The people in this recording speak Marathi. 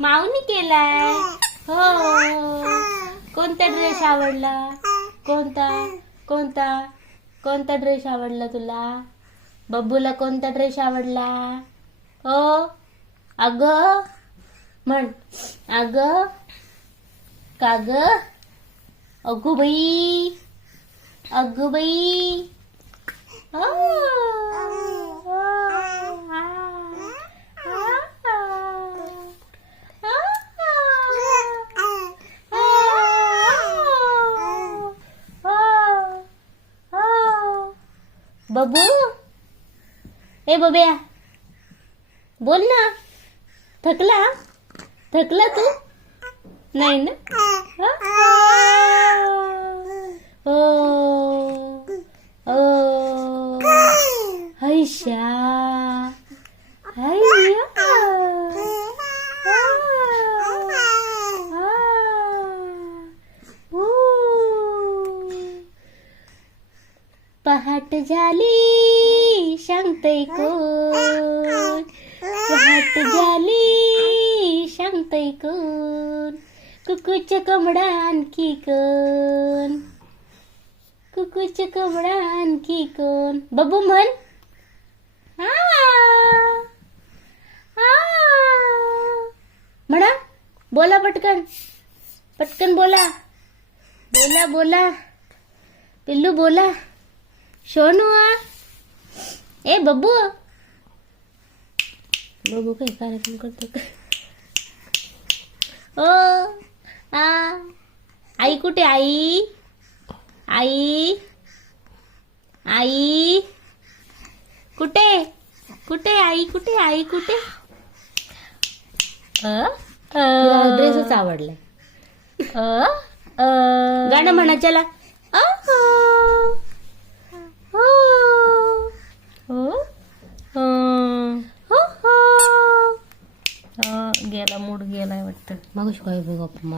माऊनी केलाय. हो. कोणता ड्रेस आवडला? कोणता कोणता कोणता ड्रेस आवडला तुला? बब्बूला कोणता ड्रेस आवडला? हो. अग म्हण. अग का ग? अगो बाई. अगो बाई. बबू. ए बब्या बोल ना. थकला? थकला तू? नाही ना. हो हो. हैशा हैया. पहाट झाली सांगतय कोण? पहाट झाली सांगतय कोण? कुकूच कोंबडा आणखी कोण? कुकूच कोंबडा आणखी कोण? बबू म्हण. म्हणा. बोला पटकन. पटकन बोला. बोला बोला. पिल्लू बोला. सोनू. ए बब्बू. बब्बू काही कार्यक्रम करतो का? ओ आई कुठे? आई आई आई कुठे? कुठे आई? कुठे आई? कुठे? ड्रेसच आवडलाय. गाणं म्हणा चला. गेला मूड गेलाय वाटतं. मग काय बघ